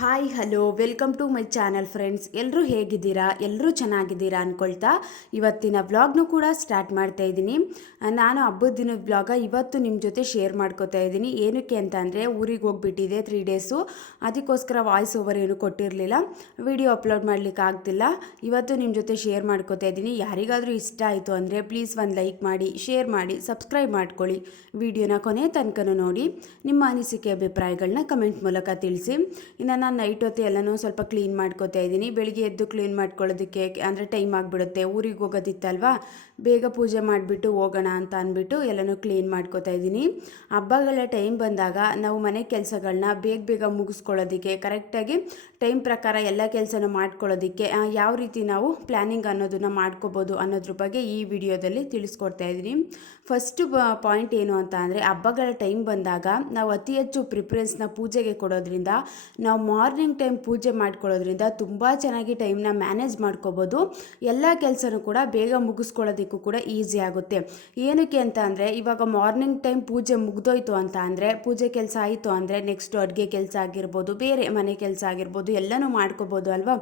Hi hello welcome to my channel friends. ಎಲ್ಲರೂ ಹೇಗಿದ್ದೀರಾ? ಎಲ್ಲರೂ ಚೆನ್ನಾಗಿದ್ದೀರಾ ಅಂದ್ಕೊಳ್ತಾ ಇವತ್ತಿನ ವ್ಲಾಗ್ನು ಕೂಡ ಸ್ಟಾರ್ಟ್ ಮಾಡ್ತಾ ಇದ್ದೀನಿ. ನಾನು ಹಬ್ಬದ ದಿನದ ವ್ಲಾಗ ಇವತ್ತು ನಿಮ್ಮ ಜೊತೆ ಶೇರ್ ಮಾಡ್ಕೋತಾ ಇದ್ದೀನಿ. ಏನಕ್ಕೆ ಅಂತ ಅಂದರೆ ಊರಿಗೆ ಹೋಗ್ಬಿಟ್ಟಿದೆ 3 ಡೇಸು, ಅದಕ್ಕೋಸ್ಕರ ವಾಯ್ಸ್ ಓವರ್ ಏನು ಕೊಟ್ಟಿರಲಿಲ್ಲ, ವಿಡಿಯೋ ಅಪ್ಲೋಡ್ ಮಾಡಲಿಕ್ಕೆ ಆಗ್ತಿಲ್ಲ. ಇವತ್ತು ನಿಮ್ಮ ಜೊತೆ ಶೇರ್ ಮಾಡ್ಕೋತಾ ಇದ್ದೀನಿ. ಯಾರಿಗಾದರೂ ಇಷ್ಟ ಆಯಿತು ಅಂದರೆ ಪ್ಲೀಸ್ ಒಂದು ಲೈಕ್ ಮಾಡಿ, ಶೇರ್ ಮಾಡಿ, ಸಬ್ಸ್ಕ್ರೈಬ್ ಮಾಡ್ಕೊಳ್ಳಿ. ವಿಡಿಯೋನ ಕೊನೆ ತನಕನೂ ನೋಡಿ, ನಿಮ್ಮ ಅನಿಸಿಕೆ ಅಭಿಪ್ರಾಯಗಳನ್ನ ಕಮೆಂಟ್ ಮೂಲಕ ತಿಳಿಸಿ. ಇನ್ನು ನಾನು ನೈಟ್ ಹೊತ್ತು ಎಲ್ಲನೂ ಸ್ವಲ್ಪ ಕ್ಲೀನ್ ಮಾಡ್ಕೋತಾ ಇದ್ದೀನಿ. ಬೆಳಿಗ್ಗೆ ಎದ್ದು ಕ್ಲೀನ್ ಮಾಡ್ಕೊಳ್ಳೋದಕ್ಕೆ ಅಂದರೆ ಟೈಮ್ ಆಗಿಬಿಡುತ್ತೆ, ಊರಿಗೆ ಹೋಗೋದಿತ್ತಲ್ವಾ, ಬೇಗ ಪೂಜೆ ಮಾಡಿಬಿಟ್ಟು ಹೋಗೋಣ ಅಂತ ಅಂದ್ಬಿಟ್ಟು ಎಲ್ಲನೂ ಕ್ಲೀನ್ ಮಾಡ್ಕೋತಾ ಇದ್ದೀನಿ. ಹಬ್ಬಗಳ ಟೈಮ್ ಬಂದಾಗ ನಾವು ಮನೆ ಕೆಲಸಗಳನ್ನ ಬೇಗ ಬೇಗ ಮುಗಿಸ್ಕೊಳ್ಳೋದಕ್ಕೆ, ಕರೆಕ್ಟಾಗಿ ಟೈಮ್ ಪ್ರಕಾರ ಎಲ್ಲ ಕೆಲಸನ ಮಾಡ್ಕೊಳ್ಳೋದಕ್ಕೆ ಯಾವ ರೀತಿ ನಾವು ಪ್ಲ್ಯಾನಿಂಗ್ ಅನ್ನೋದನ್ನು ಮಾಡ್ಕೋಬೋದು ಅನ್ನೋದ್ರ ಬಗ್ಗೆ ಈ ವಿಡಿಯೋದಲ್ಲಿ ತಿಳಿಸ್ಕೊಡ್ತಾ ಇದ್ದೀನಿ. ಫಸ್ಟು ಪಾಯಿಂಟ್ ಏನು ಅಂತ ಅಂದರೆ, ಹಬ್ಬಗಳ ಟೈಮ್ ಬಂದಾಗ ನಾವು ಅತಿ ಹೆಚ್ಚು ಪ್ರಿಫರೆನ್ಸ್ನ ಪೂಜೆಗೆ ಕೊಡೋದ್ರಿಂದ, ನಾವು ಮಾರ್ನಿಂಗ್ ಟೈಮ್ ಪೂಜೆ ಮಾಡ್ಕೊಳ್ಳೋದ್ರಿಂದ ತುಂಬ ಚೆನ್ನಾಗಿ ಟೈಮ್ನ ಮ್ಯಾನೇಜ್ ಮಾಡ್ಕೋಬೋದು. ಎಲ್ಲ ಕೆಲಸನೂ ಕೂಡ ಬೇಗ ಮುಗಿಸ್ಕೊಳ್ಳೋದಕ್ಕೂ ಕೂಡ ಈಸಿ ಆಗುತ್ತೆ. ಏನಕ್ಕೆ ಅಂತ ಅಂದರೆ, ಇವಾಗ ಮಾರ್ನಿಂಗ್ ಟೈಮ್ ಪೂಜೆ ಮುಗ್ದೋಯ್ತು ಅಂತ ಅಂದರೆ, ಪೂಜೆ ಕೆಲಸ ಆಯಿತು ಅಂದರೆ ನೆಕ್ಸ್ಟು ಅಡುಗೆ ಕೆಲಸ ಆಗಿರ್ಬೋದು, ಬೇರೆ ಮನೆ ಕೆಲಸ ಆಗಿರ್ಬೋದು, ಎಲ್ಲನೂ ಮಾಡ್ಕೋಬೋದು ಅಲ್ವಾ.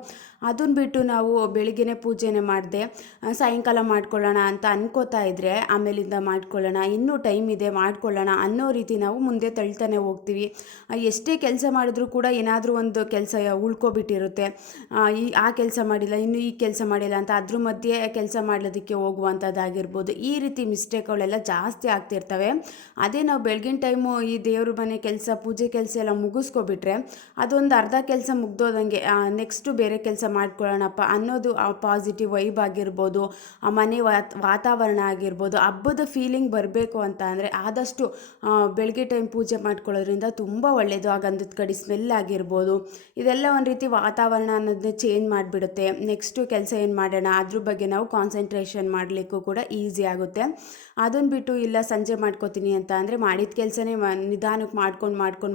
ಅದನ್ನು ಬಿಟ್ಟು ನಾವು ಬೆಳಿಗ್ಗೆನೇ ಪೂಜೆನೇ ಮಾಡದೆ ಸಾಯಂಕಾಲ ಮಾಡ್ಕೊಳ್ಳೋಣ ಅಂತ ಅನ್ಕೋತಾ ಇದ್ದರೆ, ಆಮೇಲಿಂದ ಮಾಡ್ಕೊಳ್ಳೋಣ, ಇನ್ನೂ ಟೈಮ್ ಇದೆ ಮಾಡ್ಕೊಳ್ಳೋಣ ಅನ್ನೋ ರೀತಿ ನಾವು ಮುಂದೆ ತಳ್ತಾನೆ ಹೋಗ್ತೀವಿ. ಎಷ್ಟೇ ಕೆಲಸ ಮಾಡಿದ್ರೂ ಕೂಡ ಏನಾದರೂ ಒಂದು ಕೆಲಸ ಉಳ್ಕೊಬಿಟ್ಟಿರುತ್ತೆ. ಆ ಕೆಲಸ ಮಾಡಿಲ್ಲ, ಇನ್ನು ಈ ಕೆಲಸ ಮಾಡಿಲ್ಲ ಅಂತ ಅದ್ರ ಮಧ್ಯೆ ಕೆಲಸ ಮಾಡೋದಕ್ಕೆ ಹೋಗುವಂಥದ್ದಾಗಿರ್ಬೋದು. ಈ ರೀತಿ ಮಿಸ್ಟೇಕ್ಗಳೆಲ್ಲ ಜಾಸ್ತಿ ಆಗ್ತಿರ್ತವೆ. ಅದೇ ನಾವು ಬೆಳಗಿನ ಟೈಮು ಈ ದೇವ್ರ ಮನೆ ಕೆಲಸ, ಪೂಜೆ ಕೆಲಸ ಎಲ್ಲ ಮುಗಿಸ್ಕೊಬಿಟ್ರೆ, ಅದೊಂದು ಅರ್ಧ ಕೆಲಸ ಮುಗ್ದೋದಂಗೆ ನೆಕ್ಸ್ಟು ಬೇರೆ ಕೆಲಸ ಮಾಡ್ಕೊಳ್ಳೋಣಪ್ಪ ಅನ್ನೋದು ಆ ಪಾಸಿಟಿವ್ ವೈಬ್ ಆಗಿರ್ಬೋದು, ಆ ಮನೆ ವಾತಾವರಣ ಆಗಿರ್ಬೋದು, ಹಬ್ಬದ ಫೀಲಿಂಗ್ ಬರಬೇಕು ಅಂತ ಅಂದರೆ ಆದಷ್ಟು ಬೆಳಗ್ಗೆ ಟೈಮ್ ಪೂಜೆ ಮಾಡ್ಕೊಳ್ಳೋದ್ರಿಂದ ತುಂಬ ಒಳ್ಳೆಯದು. ಆ ಗಂಧದ ಕಡಿ ಸ್ಮೆಲ್ ಆಗಿರ್ಬೋದು, ಇದೆಲ್ಲ ಒಂದು ರೀತಿ ವಾತಾವರಣ ಅನ್ನೋದನ್ನ ಚೇಂಜ್ ಮಾಡಿಬಿಡುತ್ತೆ. ನೆಕ್ಸ್ಟು ಕೆಲಸ ಏನು ಮಾಡೋಣ ಅದ್ರ ಬಗ್ಗೆ ನಾವು ಕಾನ್ಸಂಟ್ರೇಷನ್ ಮಾಡಲಿಕ್ಕೂ ಕೂಡ ಈಸಿ ಆಗುತ್ತೆ. ಅದನ್ನು ಬಿಟ್ಟು ಇಲ್ಲ ಸಂಜೆ ಮಾಡ್ಕೋತೀನಿ ಅಂತ ಅಂದರೆ ಮಾಡಿದ ಕೆಲಸನೇ ನಿಧಾನಕ್ಕೆ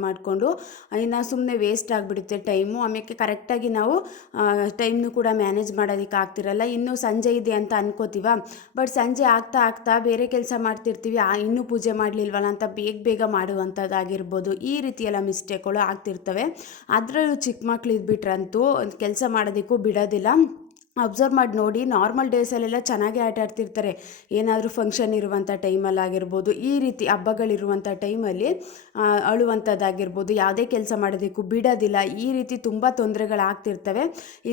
ಮಾಡ್ಕೊಂಡು ಇನ್ನು ಸುಮ್ಮನೆ ವೇಸ್ಟ್ ಆಗಿಬಿಡುತ್ತೆ ಟೈಮು. ಆಮೇಲೆ ಕರೆಕ್ಟಾಗಿ ನಾವು ಟೈಮ್ನು ಕೂಡ ಮ್ಯಾನೇಜ್ ಮಾಡೋದಕ್ಕೆ ಆಗ್ತಿರಲ್ಲ. ಇನ್ನೂ ಸಂಜೆ ಇದೆ ಅಂತ ಅನ್ಕೋತೀವ, ಬಟ್ ಸಂಜೆ ಆಗ್ತಾ ಬೇರೆ ಕೆಲಸ ಮಾಡ್ತಿರ್ತೀವಿ, ಇನ್ನೂ ಪೂಜೆ ಮಾಡಲಿಲ್ವಲ್ಲ ಅಂತ ಬೇಗ ಮಾಡುವಂಥದ್ದಾಗಿರ್ಬೋದು. ಈ ರೀತಿ ಎಲ್ಲ ಮಿಸ್ಟೇಕ್ಗಳು ಆಗ್ತಿರ್ತವೆ. ಅದರಲ್ಲೂ ಚಿಕ್ಕ ಮಕ್ಳು ಇದ್ಬಿಟ್ರಂತೂ ಕೆಲಸ ಮಾಡೋದಕ್ಕೂ ಬಿಡೋದಿಲ್ಲ. ಅಬ್ಸರ್ವ್ ಮಾಡಿ ನೋಡಿ, ನಾರ್ಮಲ್ ಡೇಸಲ್ಲೆಲ್ಲ ಚೆನ್ನಾಗಿ ಆಟ ಆಡ್ತಿರ್ತಾರೆ. ಏನಾದರೂ ಫಂಕ್ಷನ್ ಇರುವಂಥ ಟೈಮಲ್ಲಾಗಿರ್ಬೋದು, ಈ ರೀತಿ ಹಬ್ಬಗಳಿರುವಂಥ ಟೈಮಲ್ಲಿ ಅಳುವಂಥದ್ದಾಗಿರ್ಬೋದು, ಯಾವುದೇ ಕೆಲಸ ಮಾಡೋದಕ್ಕೂ ಬಿಡೋದಿಲ್ಲ. ಈ ರೀತಿ ತುಂಬ ತೊಂದರೆಗಳಾಗ್ತಿರ್ತವೆ.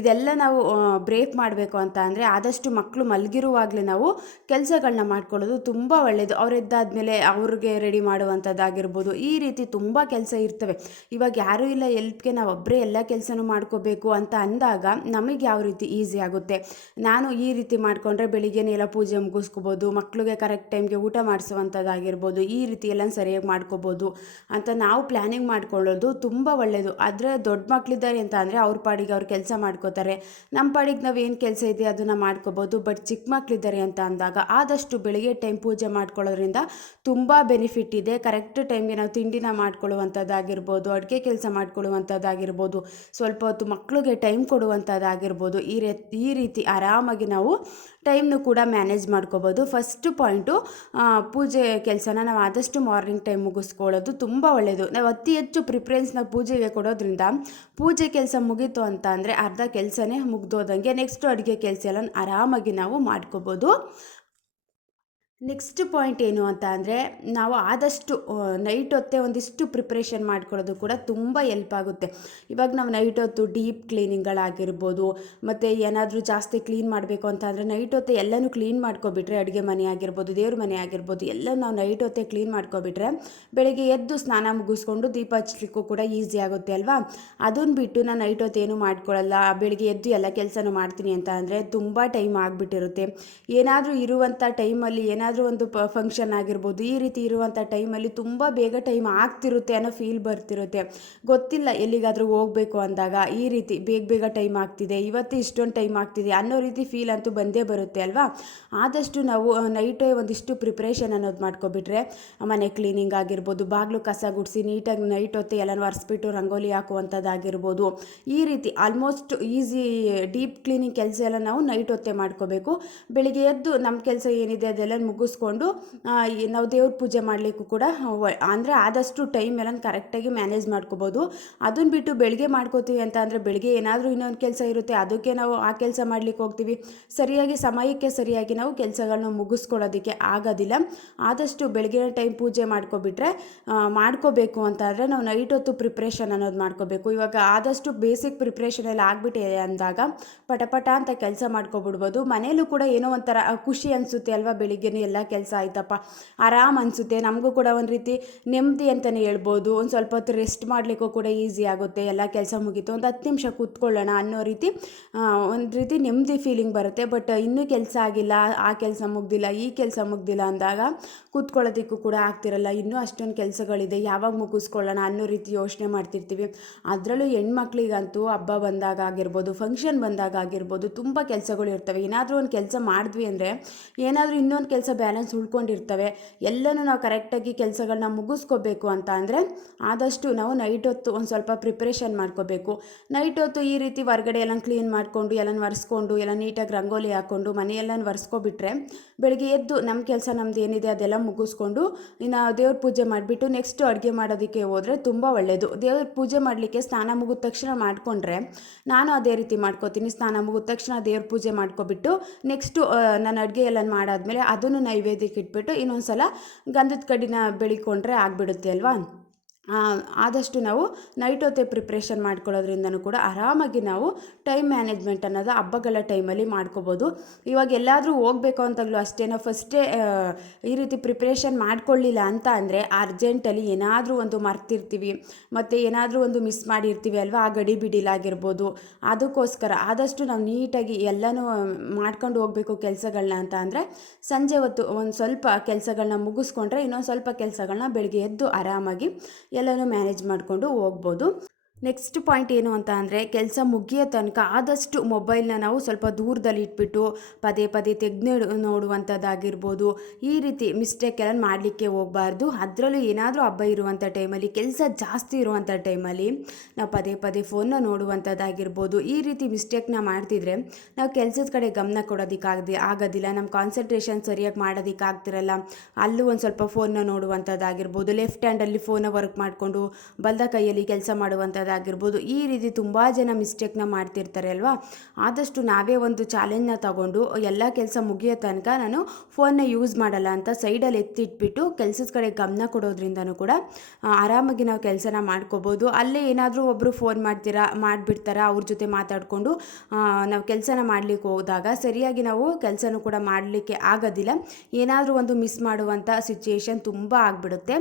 ಇದೆಲ್ಲ ನಾವು ಬ್ರೇಕ್ ಮಾಡಬೇಕು ಅಂತ ಅಂದರೆ ಆದಷ್ಟು ಮಕ್ಕಳು ಮಲಗಿರುವಾಗಲೇ ನಾವು ಕೆಲಸಗಳನ್ನ ಮಾಡ್ಕೊಳ್ಳೋದು ತುಂಬ ಒಳ್ಳೆಯದು. ಅವ್ರು ಎದ್ದಾದಮೇಲೆ ಅವ್ರಿಗೆ ರೆಡಿ ಮಾಡುವಂಥದ್ದಾಗಿರ್ಬೋದು, ಈ ರೀತಿ ತುಂಬ ಕೆಲಸ ಇರ್ತವೆ. ಇವಾಗ ಯಾರೂ ಇಲ್ಲ ಎಲ್ಪ್ಗೆ, ನಾವು ಒಬ್ಬರೇ ಎಲ್ಲ ಕೆಲಸನೂ ಮಾಡ್ಕೋಬೇಕು ಅಂತ ಅಂದಾಗ ನಮಗೆ ಯಾವ ರೀತಿ ಈಸಿ ಆಗುತ್ತೆ. ನಾನು ಈ ರೀತಿ ಮಾಡಿಕೊಂಡ್ರೆ ಬೆಳಿಗ್ಗೆನೇ ಎಲ್ಲ ಪೂಜೆ ಮುಗಿಸ್ಕೋಬೋದು, ಮಕ್ಕಳಿಗೆ ಕರೆಕ್ಟ್ ಟೈಮ್ಗೆ ಊಟ ಮಾಡಿಸುವಂಥದ್ದಾಗಿರ್ಬೋದು, ಈ ರೀತಿ ಎಲ್ಲ ಸರಿಯಾಗಿ ಮಾಡ್ಕೋಬೋದು ಅಂತ ನಾವು ಪ್ಲ್ಯಾನಿಂಗ್ ಮಾಡ್ಕೊಳ್ಳೋದು ತುಂಬ ಒಳ್ಳೆಯದು. ಆದರೆ ದೊಡ್ಡ ಮಕ್ಕಳಿದ್ದಾರೆ ಅಂತ ಅಂದರೆ ಅವ್ರ ಪಾಡಿಗೆ ಅವ್ರು ಕೆಲಸ ಮಾಡ್ಕೋತಾರೆ, ನಮ್ಮ ಪಾಡಿಗೆ ನಾವು ಏನು ಕೆಲಸ ಇದೆ ಅದನ್ನು ಮಾಡ್ಕೋಬೋದು. ಬಟ್ ಚಿಕ್ಕ ಮಕ್ಕಳಿದ್ದಾರೆ ಅಂತ ಅಂದಾಗ ಆದಷ್ಟು ಬೆಳಿಗ್ಗೆ ಟೈಮ್ ಪೂಜೆ ಮಾಡ್ಕೊಳ್ಳೋದ್ರಿಂದ ತುಂಬ ಬೆನಿಫಿಟ್ ಇದೆ. ಕರೆಕ್ಟ್ ಟೈಮ್ಗೆ ನಾವು ತಿಂಡಿನ ಮಾಡ್ಕೊಳ್ಳುವಂಥದ್ದಾಗಿರ್ಬೋದು, ಅಡುಗೆ ಕೆಲಸ ಮಾಡ್ಕೊಳ್ಳುವಂಥದ್ದಾಗಿರ್ಬೋದು, ಸ್ವಲ್ಪ ಹೊತ್ತು ಮಕ್ಕಳಿಗೆ ಟೈಮ್ ಕೊಡುವಂಥದ್ದಾಗಿರ್ಬೋದು, ಈ ರೀತಿ ಆರಾಮಾಗಿ ನಾವು ಟೈಮ್ನು ಕೂಡ ಮ್ಯಾನೇಜ್ ಮಾಡ್ಕೋಬೋದು. ಫಸ್ಟು ಪಾಯಿಂಟು, ಪೂಜೆ ಕೆಲಸನ ನಾವು ಆದಷ್ಟು ಮಾರ್ನಿಂಗ್ ಟೈಮ್ ಮುಗಿಸ್ಕೊಳ್ಳೋದು ತುಂಬ ಒಳ್ಳೆಯದು. ನಾವು ಅತಿ ಹೆಚ್ಚು ಪ್ರಿಫರೆನ್ಸ್ನ ಪೂಜೆಗೆ ಕೊಡೋದ್ರಿಂದ ಪೂಜೆ ಕೆಲಸ ಮುಗೀತು ಅಂತ ಅಂದರೆ ಅರ್ಧ ಕೆಲಸನೇ ಮುಗ್ದೋದಂಗೆ. ನೆಕ್ಸ್ಟು ಅಡುಗೆ ಕೆಲಸ ಎಲ್ಲ ಆರಾಮಾಗಿ ನಾವು ಮಾಡ್ಕೋಬೋದು. ನೆಕ್ಸ್ಟ್ ಪಾಯಿಂಟ್ ಏನು ಅಂತ ಅಂದರೆ, ನಾವು ಆದಷ್ಟು ನೈಟ್ ಹೊತ್ತೇ ಒಂದಿಷ್ಟು ಪ್ರಿಪ್ರೇಷನ್ ಮಾಡ್ಕೊಳ್ಳೋದು ಕೂಡ ತುಂಬ ಹೆಲ್ಪ್ ಆಗುತ್ತೆ. ಇವಾಗ ನಾವು ನೈಟ್ ಹೊತ್ತು ಡೀಪ್ ಕ್ಲೀನಿಂಗ್ಗಳಾಗಿರ್ಬೋದು, ಮತ್ತು ಏನಾದರೂ ಜಾಸ್ತಿ ಕ್ಲೀನ್ ಮಾಡಬೇಕು ಅಂತ ಅಂದರೆ ನೈಟ್ ಹೊತ್ತೇ ಎಲ್ಲನೂ ಕ್ಲೀನ್ ಮಾಡ್ಕೊಬಿಟ್ರೆ, ಅಡುಗೆ ಮನೆ ಆಗಿರ್ಬೋದು, ದೇವ್ರ ಮನೆ ಆಗಿರ್ಬೋದು, ಎಲ್ಲ ನಾವು ನೈಟ್ ಹೊತ್ತೇ ಕ್ಲೀನ್ ಮಾಡ್ಕೊಬಿಟ್ರೆ ಬೆಳಗ್ಗೆ ಎದ್ದು ಸ್ನಾನ ಮುಗಿಸ್ಕೊಂಡು ದೀಪ ಹಚ್ಚಲಿಕ್ಕೂ ಕೂಡ ಈಸಿ ಆಗುತ್ತೆ ಅಲ್ವಾ. ಅದನ್ನು ಬಿಟ್ಟು ನಾನು ನೈಟ್ ಹೊತ್ತು ಏನೂ ಮಾಡ್ಕೊಳ್ಳಲ್ಲ, ಬೆಳಗ್ಗೆ ಎದ್ದು ಎಲ್ಲ ಕೆಲಸನೂ ಮಾಡ್ತೀನಿ ಅಂತ ಅಂದರೆ ತುಂಬ ಟೈಮ್ ಆಗಿಬಿಟ್ಟಿರುತ್ತೆ. ಏನಾದರೂ ಇರುವಂಥ ಟೈಮಲ್ಲಿ ಏನಾದರೂ ಒಂದು ಫಂಕ್ಷನ್ ಆಗಿರ್ಬೋದು, ಈ ರೀತಿ ಇರುವಂಥ ಟೈಮಲ್ಲಿ ತುಂಬ ಬೇಗ ಟೈಮ್ ಆಗ್ತಿರುತ್ತೆ ಅನ್ನೋ ಫೀಲ್ ಬರ್ತಿರುತ್ತೆ. ಗೊತ್ತಿಲ್ಲ ಎಲ್ಲಿಗಾದರೂ ಹೋಗಬೇಕು ಅಂದಾಗ ಈ ರೀತಿ ಬೇಗ ಟೈಮ್ ಆಗ್ತಿದೆ, ಇವತ್ತು ಇಷ್ಟೊಂದು ಟೈಮ್ ಆಗ್ತಿದೆ ಅನ್ನೋ ರೀತಿ ಫೀಲ್ ಅಂತೂ ಬಂದೇ ಬರುತ್ತೆ ಅಲ್ವಾ. ಆದಷ್ಟು ನಾವು ನೈಟೇ ಒಂದಿಷ್ಟು ಪ್ರಿಪ್ರೇಷನ್ ಅನ್ನೋದು ಮಾಡ್ಕೊಬಿಟ್ರೆ, ಮನೆ ಕ್ಲೀನಿಂಗ್ ಆಗಿರ್ಬೋದು, ಬಾಗಿಲು ಕಸ ಗುಡಿಸಿ ನೀಟಾಗಿ ನೈಟ್ ಹೊತ್ತು ಎಲ್ಲನೂ ಒರೆಸ್ಬಿಟ್ಟು ರಂಗೋಲಿ ಹಾಕುವಂಥದ್ದಾಗಿರ್ಬೋದು, ಈ ರೀತಿ ಆಲ್ಮೋಸ್ಟ್ ಈಸಿ ಡೀಪ್ ಕ್ಲೀನಿಂಗ್ ಕೆಲಸ ಎಲ್ಲ ನಾವು ನೈಟ್ ಹೊತ್ತೇ ಮಾಡ್ಕೋಬೇಕು. ಬೆಳಿಗ್ಗೆ ಎದ್ದು ನಮ್ಮ ಕೆಲಸ ಏನಿದೆ ಅದೆಲ್ಲ ಮುಗಿಸ್ಕೊಂಡು ನಾವು ದೇವ್ರ ಪೂಜೆ ಮಾಡಲಿಕ್ಕೂ ಕೂಡ ಅಂದರೆ ಆದಷ್ಟು ಟೈಮ್ ಎಲ್ಲ ಕರೆಕ್ಟಾಗಿ ಮ್ಯಾನೇಜ್ ಮಾಡ್ಕೋಬೋದು. ಅದನ್ನು ಬಿಟ್ಟು ಬೆಳಗ್ಗೆ ಮಾಡ್ಕೋತೀವಿ ಅಂತ ಅಂದರೆ ಬೆಳಗ್ಗೆ ಏನಾದರೂ ಇನ್ನೊಂದು ಕೆಲಸ ಇರುತ್ತೆ, ಅದಕ್ಕೆ ನಾವು ಆ ಕೆಲಸ ಮಾಡ್ಲಿಕ್ಕೆ ಹೋಗ್ತೀವಿ. ಸರಿಯಾಗಿ ಸಮಯಕ್ಕೆ ಸರಿಯಾಗಿ ನಾವು ಕೆಲಸಗಳನ್ನ ಮುಗಿಸ್ಕೊಳ್ಳೋದಕ್ಕೆ ಆಗೋದಿಲ್ಲ. ಆದಷ್ಟು ಬೆಳಗಿನ ಟೈಮ್ ಪೂಜೆ ಮಾಡ್ಕೋಬೇಕು ಅಂತ ಅಂದರೆ ನಾವು ನೈಟ್ ಹೊತ್ತು ಪ್ರಿಪ್ರೇಷನ್ ಅನ್ನೋದು ಮಾಡ್ಕೋಬೇಕು. ಇವಾಗ ಆದಷ್ಟು ಬೇಸಿಕ್ ಪ್ರಿಪ್ರೇಷನ್ ಎಲ್ಲ ಆಗಿಬಿಟ್ಟಿದೆ ಅಂದಾಗ ಪಟಪಟ ಅಂತ ಕೆಲಸ ಮಾಡ್ಕೊಬಿಡ್ಬೋದು. ಮನೇಲೂ ಕೂಡ ಏನೋ ಒಂಥರ ಖುಷಿ ಅನಿಸುತ್ತೆ ಅಲ್ವಾ, ಬೆಳಿಗ್ಗೆನೇ ಎಲ್ಲ ಕೆಲಸ ಆಯ್ತಪ್ಪ ಆರಾಮ್ ಅನಿಸುತ್ತೆ. ನಮಗೂ ಕೂಡ ಒಂದು ರೀತಿ ನೆಮ್ಮದಿ ಅಂತಲೇ ಹೇಳ್ಬೋದು. ಒಂದು ಸ್ವಲ್ಪ ಹೊತ್ತು ರೆಸ್ಟ್ ಮಾಡಲಿಕ್ಕೂ ಕೂಡ ಈಸಿ ಆಗುತ್ತೆ. ಎಲ್ಲ ಕೆಲಸ ಮುಗೀತು, ಒಂದು 10 ನಿಮಿಷ ಕೂತ್ಕೊಳ್ಳೋಣ ಅನ್ನೋ ರೀತಿ ಒಂದು ರೀತಿ ನೆಮ್ಮದಿ ಫೀಲಿಂಗ್ ಬರುತ್ತೆ. ಬಟ್ ಇನ್ನೂ ಕೆಲಸ ಆಗಿಲ್ಲ, ಆ ಕೆಲಸ ಮುಗ್ದಿಲ್ಲ, ಈ ಕೆಲಸ ಮುಗ್ದಿಲ್ಲ ಅಂದಾಗ ಕೂತ್ಕೊಳ್ಳೋದಕ್ಕೂ ಕೂಡ ಆಗ್ತಿರಲ್ಲ. ಇನ್ನೂ ಅಷ್ಟೊಂದು ಕೆಲಸಗಳಿದೆ, ಯಾವಾಗ ಮುಗಿಸ್ಕೊಳ್ಳೋಣ ಅನ್ನೋ ರೀತಿ ಯೋಚನೆ ಮಾಡ್ತಿರ್ತೀವಿ. ಅದರಲ್ಲೂ ಹೆಣ್ಮಕ್ಳಿಗಂತೂ ಹಬ್ಬ ಬಂದಾಗ ಆಗಿರ್ಬೋದು, ಫಂಕ್ಷನ್ ಬಂದಾಗ ಆಗಿರ್ಬೋದು, ತುಂಬ ಕೆಲಸಗಳು ಇರ್ತವೆ. ಏನಾದರೂ ಒಂದು ಕೆಲಸ ಮಾಡಿದ್ವಿ ಅಂದರೆ ಏನಾದರೂ ಇನ್ನೊಂದು ಕೆಲಸ ಬ್ಯಾಲೆನ್ಸ್ ಉಳ್ಕೊಂಡಿರ್ತವೆ. ಎಲ್ಲನೂ ನಾವು ಕರೆಕ್ಟಾಗಿ ಕೆಲಸಗಳನ್ನ ಮುಗಿಸ್ಕೋಬೇಕು ಅಂತ ಅಂದರೆ ಆದಷ್ಟು ನಾವು ನೈಟ್ ಹೊತ್ತು ಒಂದು ಸ್ವಲ್ಪ ಪ್ರಿಪ್ರೇಷನ್ ಮಾಡ್ಕೋಬೇಕು. ನೈಟ್ ಹೊತ್ತು ಈ ರೀತಿ ಹೊರಗಡೆ ಎಲ್ಲ ಕ್ಲೀನ್ ಮಾಡಿಕೊಂಡು ಎಲ್ಲನೂ ಒರೆಸ್ಕೊಂಡು ಎಲ್ಲ ನೀಟಾಗಿ ರಂಗೋಲಿ ಹಾಕ್ಕೊಂಡು ಮನೆಯೆಲ್ಲನೂ ಒರೆಸ್ಕೊಬಿಟ್ರೆ ಬೆಳಗ್ಗೆ ಎದ್ದು ನಮ್ಮ ಕೆಲಸ ನಮ್ದು ಏನಿದೆ ಅದೆಲ್ಲ ಮುಗಿಸ್ಕೊಂಡು ಇನ್ನು ದೇವ್ರ ಪೂಜೆ ಮಾಡಿಬಿಟ್ಟು ನೆಕ್ಸ್ಟ್ ಅಡುಗೆ ಮಾಡೋದಕ್ಕೆ ಹೋದರೆ ತುಂಬ ಒಳ್ಳೆಯದು. ದೇವ್ರ ಪೂಜೆ ಮಾಡಲಿಕ್ಕೆ ಸ್ನಾನ ಮುಗಿದ ತಕ್ಷಣ ಮಾಡಿಕೊಂಡ್ರೆ ನಾನು ಅದೇ ರೀತಿ ಮಾಡ್ಕೋತೀನಿ. ಸ್ನಾನ ಮುಗಿದ ತಕ್ಷಣ ದೇವ್ರ ಪೂಜೆ ಮಾಡ್ಕೊಬಿಟ್ಟು ನೆಕ್ಸ್ಟು ನಾನು ಅಡುಗೆ ಎಲ್ಲ ಮಾಡಾದ್ಮೇಲೆ ಅದನ್ನು ನೈವೇದ್ಯಕ್ಕೆ ಇಟ್ಬಿಟ್ಟು ಇನ್ನೊಂದು ಸಲ ಗಂಧದ ಕಡ್ಡಿನ ಬೆಳಿಕೊಂಡ್ರೆ ಆಗಿಬಿಡುತ್ತೆ ಅಲ್ವಾ. ಆದಷ್ಟು ನಾವು ನೈಟ್ ಹೊತ್ತೇ ಪ್ರಿಪ್ರೇಷನ್ ಮಾಡ್ಕೊಳ್ಳೋದ್ರಿಂದನೂ ಕೂಡ ಆರಾಮಾಗಿ ನಾವು ಟೈಮ್ ಮ್ಯಾನೇಜ್ಮೆಂಟ್ ಅನ್ನೋದು ಹಬ್ಬಗಳ ಟೈಮಲ್ಲಿ ಮಾಡ್ಕೋಬೋದು. ಇವಾಗ ಎಲ್ಲಾದರೂ ಹೋಗಬೇಕು ಅಂತಾಗಲೂ ಅಷ್ಟೇ, ನಾವು ಫಸ್ಟೇ ಈ ರೀತಿ ಪ್ರಿಪ್ರೇಷನ್ ಮಾಡ್ಕೊಳ್ಳಿಲ್ಲ ಅಂತ ಅಂದರೆ ಅರ್ಜೆಂಟಲ್ಲಿ ಏನಾದರೂ ಒಂದು ಮರ್ತಿರ್ತೀವಿ, ಮತ್ತು ಏನಾದರೂ ಒಂದು ಮಿಸ್ ಮಾಡಿರ್ತೀವಿ ಅಲ್ವಾ, ಆ ಗಡಿ ಬಿಡಿಲಾಗಿರ್ಬೋದು. ಅದಕ್ಕೋಸ್ಕರ ಆದಷ್ಟು ನಾವು ನೀಟಾಗಿ ಎಲ್ಲನೂ ಮಾಡ್ಕೊಂಡು ಹೋಗಬೇಕು ಕೆಲಸಗಳನ್ನ ಅಂತ ಅಂದರೆ ಸಂಜೆ ಹೊತ್ತು ಒಂದು ಸ್ವಲ್ಪ ಕೆಲಸಗಳನ್ನ ಮುಗಿಸ್ಕೊಂಡ್ರೆ ಇನ್ನೊಂದು ಸ್ವಲ್ಪ ಕೆಲಸಗಳನ್ನ ಬೆಳಗ್ಗೆ ಎದ್ದು ಆರಾಮಾಗಿ ಎಲ್ಲನೂ ಮ್ಯಾನೇಜ್ ಮಾಡಿಕೊಂಡು ಹೋಗ್ಬೋದು. ನೆಕ್ಸ್ಟ್ ಪಾಯಿಂಟ್ ಏನು ಅಂತ ಅಂದರೆ ಕೆಲಸ ಮುಗಿಯೋ ತನಕ ಆದಷ್ಟು ಮೊಬೈಲ್ನ ನಾವು ಸ್ವಲ್ಪ ದೂರದಲ್ಲಿ ಇಟ್ಬಿಟ್ಟು ಪದೇ ಪದೇ ನೋಡುವಂಥದ್ದಾಗಿರ್ಬೋದು. ಈ ರೀತಿ ಮಿಸ್ಟೇಕ್ ಎಲ್ಲ ಮಾಡಲಿಕ್ಕೆ ಹೋಗಬಾರ್ದು. ಅದರಲ್ಲೂ ಏನಾದರೂ ಹಬ್ಬ ಇರುವಂಥ ಟೈಮಲ್ಲಿ, ಕೆಲಸ ಜಾಸ್ತಿ ಇರುವಂಥ ಟೈಮಲ್ಲಿ ನಾವು ಪದೇ ಪದೇ ಫೋನ್ನ ನೋಡುವಂಥದ್ದಾಗಿರ್ಬೋದು. ಈ ರೀತಿ ಮಿಸ್ಟೇಕ್ನ ಮಾಡ್ತಿದ್ರೆ ನಾವು ಕೆಲಸದ ಕಡೆ ಗಮನ ಆಗೋದಿಲ್ಲ. ನಮ್ಮ ಕಾನ್ಸಂಟ್ರೇಷನ್ ಸರಿಯಾಗಿ ಮಾಡೋದಕ್ಕಾಗ್ತಿರಲ್ಲ. ಅಲ್ಲೂ ಒಂದು ಸ್ವಲ್ಪ ಫೋನ್ನ ನೋಡುವಂಥದ್ದಾಗಿರ್ಬೋದು. ಲೆಫ್ಟ್ ಹ್ಯಾಂಡಲ್ಲಿ ಫೋನ್ನ ವರ್ಕ್ ಮಾಡಿಕೊಂಡು ಬಲ್ದ ಕೈಯಲ್ಲಿ ಕೆಲಸ ಮಾಡುವಂಥದ್ದು ಆಗಿರ್ಬೋದು. ಈ ರೀತಿ ತುಂಬ ಜನ ಮಿಸ್ಟೇಕ್ನ ಮಾಡ್ತಿರ್ತಾರೆ ಅಲ್ವಾ. ಆದಷ್ಟು ನಾವೇ ಒಂದು ಚಾಲೆಂಜ್ನ ತಗೊಂಡು ಎಲ್ಲ ಕೆಲಸ ಮುಗಿಯೋ ತನಕ ನಾನು ಫೋನ್ನ ಯೂಸ್ ಮಾಡಲ್ಲ ಅಂತ ಸೈಡಲ್ಲಿ ಎತ್ತಿಟ್ಬಿಟ್ಟು ಕೆಲಸದ ಕಡೆ ಗಮನ ಕೊಡೋದ್ರಿಂದನೂ ಕೂಡ ಆರಾಮಾಗಿ ನಾವು ಕೆಲಸನ ಮಾಡ್ಕೋಬೋದು. ಅಲ್ಲೇ ಏನಾದರೂ ಒಬ್ಬರು ಫೋನ್ ಮಾಡಿಬಿಡ್ತಾರೆ, ಅವ್ರ ಜೊತೆ ಮಾತಾಡಿಕೊಂಡು ನಾವು ಕೆಲಸನ ಮಾಡಲಿಕ್ಕೆ ಹೋದಾಗ ಸರಿಯಾಗಿ ನಾವು ಕೆಲಸನೂ ಕೂಡ ಮಾಡಲಿಕ್ಕೆ ಆಗೋದಿಲ್ಲ. ಏನಾದರೂ ಒಂದು ಮಿಸ್ ಮಾಡುವಂಥ ಸಿಚುಯೇಷನ್ ತುಂಬ ಆಗಿಬಿಡುತ್ತೆ.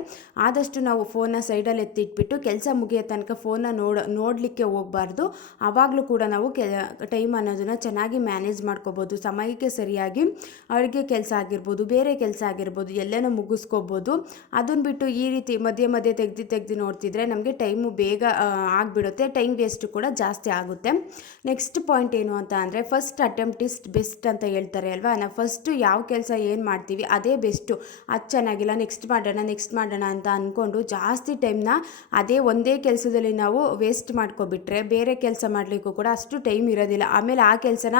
ಆದಷ್ಟು ನಾವು ಫೋನ್ನ ಸೈಡಲ್ಲಿ ಎತ್ತಿಟ್ಬಿಟ್ಟು ಕೆಲಸ ಮುಗಿಯೋ ತನಕ ಫೋನ್ನ ನೋಡಲಿಕ್ಕೆ ಹೋಗಬಾರ್ದು. ಆವಾಗಲೂ ಕೂಡ ನಾವು ಟೈಮ್ ಅನ್ನೋದನ್ನು ಚೆನ್ನಾಗಿ ಮ್ಯಾನೇಜ್ ಮಾಡ್ಕೋಬೋದು. ಸಮಯಕ್ಕೆ ಸರಿಯಾಗಿ ಅಡುಗೆ ಕೆಲಸ ಆಗಿರ್ಬೋದು, ಬೇರೆ ಕೆಲಸ ಆಗಿರ್ಬೋದು, ಎಲ್ಲನೂ ಮುಗಿಸ್ಕೋಬೋದು. ಅದನ್ನು ಬಿಟ್ಟು ಈ ರೀತಿ ಮಧ್ಯೆ ಮಧ್ಯೆ ತೆಗ್ದು ನೋಡ್ತಿದ್ರೆ ನಮಗೆ ಟೈಮು ಬೇಗ ಆಗಿಬಿಡುತ್ತೆ, ಟೈಮ್ ವೇಸ್ಟ್ ಕೂಡ ಜಾಸ್ತಿ ಆಗುತ್ತೆ. ನೆಕ್ಸ್ಟ್ ಪಾಯಿಂಟ್ ಏನು ಅಂತ ಅಂದರೆ ಫಸ್ಟ್ ಅಟೆಂಪ್ಟ್ ಇಸ್ ಬೆಸ್ಟ್ ಅಂತ ಹೇಳ್ತಾರೆ ಅಲ್ವಾ. ನಾವು ಫಸ್ಟು ಯಾವ ಕೆಲಸ ಏನು ಮಾಡ್ತೀವಿ ಅದೇ ಬೆಸ್ಟು. ಅದು ಚೆನ್ನಾಗಿಲ್ಲ ನೆಕ್ಸ್ಟ್ ಮಾಡೋಣ ಅಂತ ಅಂದ್ಕೊಂಡು ಜಾಸ್ತಿ ಟೈಮ್ನ ಅದೇ ಒಂದೇ ಕೆಲಸದಲ್ಲಿ ನಾವು ವೇಸ್ಟ್ ಮಾಡ್ಕೊಬಿಟ್ರೆ ಬೇರೆ ಕೆಲಸ ಮಾಡಲಿಕ್ಕೂ ಕೂಡ ಅಷ್ಟು ಟೈಮ್ ಇರೋದಿಲ್ಲ. ಆಮೇಲೆ ಆ ಕೆಲಸನ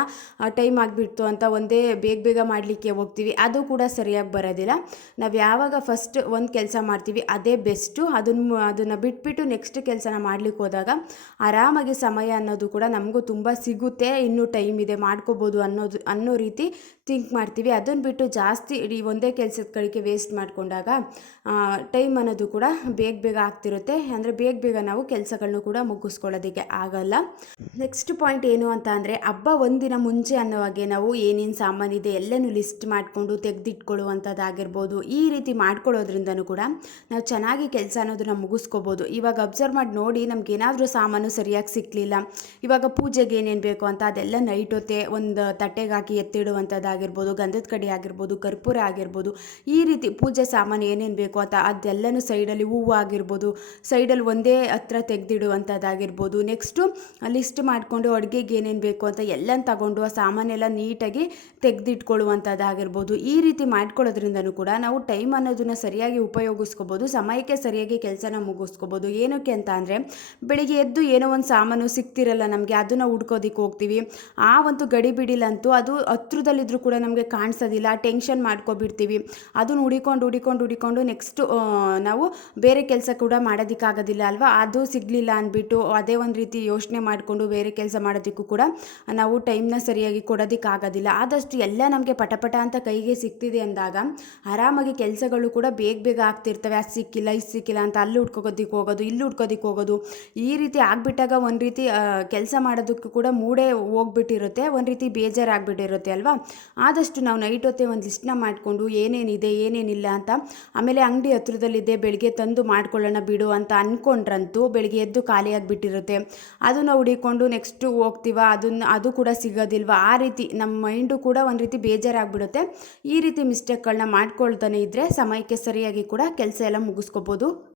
ಟೈಮ್ ಆಗಿಬಿಡ್ತು ಅಂತ ಒಂದೇ ಬೇಗ ಮಾಡಲಿಕ್ಕೆ ಹೋಗ್ತೀವಿ, ಅದು ಕೂಡ ಸರಿಯಾಗಿ ಬರೋದಿಲ್ಲ. ನಾವು ಯಾವಾಗ ಫಸ್ಟ್ ಒಂದು ಕೆಲಸ ಮಾಡ್ತೀವಿ ಅದೇ ಬೆಸ್ಟು. ಅದನ್ನು ಬಿಟ್ಬಿಟ್ಟು ನೆಕ್ಸ್ಟ್ ಕೆಲಸನ ಮಾಡ್ಲಿಕ್ಕೆ ಹೋದಾಗ ಆರಾಮಾಗಿ ಸಮಯ ಅನ್ನೋದು ಕೂಡ ನಮಗೂ ತುಂಬ ಸಿಗುತ್ತೆ. ಇನ್ನೂ ಟೈಮ್ ಇದೆ ಮಾಡ್ಕೋಬೋದು ಅನ್ನೋ ರೀತಿ ಥಿಂಕ್ ಮಾಡ್ತೀವಿ. ಅದನ್ನು ಬಿಟ್ಟು ಜಾಸ್ತಿ ಇಡೀ ಒಂದೇ ಕೆಲಸದ ಕಡೆಗೆ ವೇಸ್ಟ್ ಮಾಡಿಕೊಂಡಾಗ ಟೈಮ್ ಅನ್ನೋದು ಕೂಡ ಬೇಗ ಆಗ್ತಿರುತ್ತೆ. ಅಂದರೆ ಬೇಗ ನಾವು ಕೆಲಸಗಳನ್ನೂ ಕೂಡ ಮುಗಿಸ್ಕೊಳ್ಳೋದಕ್ಕೆ ಆಗಲ್ಲ. ನೆಕ್ಸ್ಟ್ ಪಾಯಿಂಟ್ ಏನು ಅಂತ ಅಂದರೆ ಹಬ್ಬ ಒಂದಿನ ಮುಂಚೆ ಅನ್ನೋವಾಗೆ ನಾವು ಏನೇನು ಸಾಮಾನಿದೆ ಎಲ್ಲನೂ ಲಿಸ್ಟ್ ಮಾಡಿಕೊಂಡು ತೆಗೆದಿಟ್ಕೊಳ್ಳುವಂಥದ್ದಾಗಿರ್ಬೋದು. ಈ ರೀತಿ ಮಾಡ್ಕೊಳ್ಳೋದ್ರಿಂದನೂ ಕೂಡ ನಾವು ಚೆನ್ನಾಗಿ ಕೆಲಸ ಅನ್ನೋದನ್ನ ಮುಗಿಸ್ಕೋಬೋದು. ಇವಾಗ ಅಬ್ಸರ್ವ್ ಮಾಡಿ ನೋಡಿ, ನಮಗೇನಾದರೂ ಸಾಮಾನು ಸರಿಯಾಗಿ ಸಿಕ್ಕಲಿಲ್ಲ, ಇವಾಗ ಪೂಜೆಗೆ ಏನೇನು ಬೇಕು ಅಂತ ಅದೆಲ್ಲ ನೈಟ್ ಹೊತ್ತೆ ಒಂದು ತಟ್ಟೆಗೆ ಹಾಕಿ ಎತ್ತಿಡುವಂಥದ್ದಾಗಿರ್ಬೋದು, ಗಂಧದ ಕಡ್ಡಿ ಆಗಿರ್ಬೋದು, ಕರ್ಪೂರ ಆಗಿರ್ಬೋದು, ಈ ರೀತಿ ಪೂಜೆ ಸಾಮಾನು ಏನೇನು ಬೇಕು ಅಂತ ಅದೆಲ್ಲನೂ ಸೈಡಲ್ಲಿ ಹೂವು ಆಗಿರ್ಬೋದು ಸೈಡಲ್ಲಿ ಒಂದೇ ಹತ್ರ ಬಿಡುವಂಥದ್ದಾಗಿರ್ಬೋದು. ನೆಕ್ಸ್ಟು ಲಿಸ್ಟ್ ಮಾಡಿಕೊಂಡು ಅಡುಗೆಗೆ ಏನೇನು ಬೇಕು ಅಂತ ಎಲ್ಲನ ತಗೊಂಡು ಆ ಸಾಮಾನೆಲ್ಲ ನೀಟಾಗಿ ತೆಗೆದಿಟ್ಕೊಳ್ಳುವಂಥದ್ದಾಗಿರ್ಬೋದು. ಈ ರೀತಿ ಮಾಡ್ಕೊಳ್ಳೋದ್ರಿಂದನೂ ಕೂಡ ನಾವು ಟೈಮ್ ಅನ್ನೋದನ್ನು ಸರಿಯಾಗಿ ಉಪಯೋಗಿಸ್ಕೋಬೋದು, ಸಮಯಕ್ಕೆ ಸರಿಯಾಗಿ ಕೆಲಸನ ಮುಗಿಸ್ಕೋಬೋದು. ಏನಕ್ಕೆ ಅಂತ ಅಂದರೆ ಬೆಳಿಗ್ಗೆ ಎದ್ದು ಏನೋ ಒಂದು ಸಾಮಾನು ಸಿಗ್ತಿರಲ್ಲ ನಮಗೆ, ಅದನ್ನು ಹುಡ್ಕೋದಿಕ್ಕೆ ಹೋಗ್ತೀವಿ. ಆ ಒಂದು ಗಡಿಬಿಡಿಲಂತೂ ಅದು ಹತ್ರದಲ್ಲಿದ್ದರೂ ಕೂಡ ನಮಗೆ ಕಾಣಿಸೋದಿಲ್ಲ, ಟೆನ್ಷನ್ ಮಾಡ್ಕೊಬಿಡ್ತೀವಿ. ಅದನ್ನು ಹುಡಿಕೊಂಡು ನೆಕ್ಸ್ಟು ನಾವು ಬೇರೆ ಕೆಲಸ ಕೂಡ ಮಾಡೋದಕ್ಕಾಗೋದಿಲ್ಲ ಅಲ್ವಾ. ಅದು ಸಿಗಲಿಲ್ಲ ಅಂದ್ಬಿಟ್ಟು ಅದೇ ಒಂದು ರೀತಿ ಯೋಚನೆ ಮಾಡಿಕೊಂಡು ಬೇರೆ ಕೆಲಸ ಮಾಡೋದಕ್ಕೂ ಕೂಡ ನಾವು ಟೈಮ್ನ ಸರಿಯಾಗಿ ಕೊಡೋದಕ್ಕಾಗೋದಿಲ್ಲ. ಆದಷ್ಟು ಎಲ್ಲ ನಮಗೆ ಪಟಪಟ ಅಂತ ಕೈಗೆ ಸಿಗ್ತಿದೆ ಅಂದಾಗ ಆರಾಮಾಗಿ ಕೆಲಸಗಳು ಕೂಡ ಬೇಗ ಆಗ್ತಿರ್ತವೆ. ಅದು ಸಿಕ್ಕಿಲ್ಲ ಇದು ಸಿಕ್ಕಿಲ್ಲ ಅಂತ ಅಲ್ಲಿ ಹುಡ್ಕೋದಿಕ್ಕೆ ಹೋಗೋದು, ಇಲ್ಲಿ ಹುಡ್ಕೋದಿಕ್ಕೆ ಹೋಗೋದು, ಈ ರೀತಿ ಆಗಿಬಿಟ್ಟಾಗ ಒಂದು ರೀತಿ ಕೆಲಸ ಮಾಡೋದಕ್ಕೂ ಕೂಡ ಮೂಡೇ ಹೋಗ್ಬಿಟ್ಟಿರುತ್ತೆ, ಒಂದು ರೀತಿ ಬೇಜಾರಾಗ್ಬಿಟ್ಟಿರುತ್ತೆ ಅಲ್ವಾ. ಆದಷ್ಟು ನಾವು ನೈಟ್ ಹೊತ್ತೇ ಒಂದು ಲಿಸ್ಟ್ನ ಮಾಡಿಕೊಂಡು ಏನೇನಿದೆ ಏನೇನಿಲ್ಲ ಅಂತ, ಆಮೇಲೆ ಅಂಗಡಿ ಹತ್ರದಲ್ಲಿದೆ ಬೆಳಿಗ್ಗೆ ತಂದು ಮಾಡ್ಕೊಳ್ಳೋಣ ಬಿಡು ಅಂತ ಅಂದ್ಕೊಂಡ್ರಂತೂ ಬೆಳಿಗ್ಗೆ ಎದ್ದು ಖಾಲಿಯಾಗಿಬಿಟ್ಟಿರುತ್ತೆ. ಅದನ್ನು ಹುಡಿಕೊಂಡು ನೆಕ್ಸ್ಟು ಹೋಗ್ತೀವ, ಅದು ಕೂಡ ಸಿಗೋದಿಲ್ವ. ಆ ರೀತಿ ನಮ್ಮ ಮೈಂಡು ಕೂಡ ಒಂದು ರೀತಿ ಬೇಜಾರಾಗ್ಬಿಡುತ್ತೆ. ಈ ರೀತಿ ಮಿಸ್ಟೇಕ್ಗಳನ್ನ ಮಾಡ್ಕೊಳ್ತಾನೆ ಇದ್ದರೆ ಸಮಯಕ್ಕೆ ಸರಿಯಾಗಿ ಕೂಡ ಕೆಲಸ ಎಲ್ಲ ಮುಗಿಸ್ಕೋಬೋದು.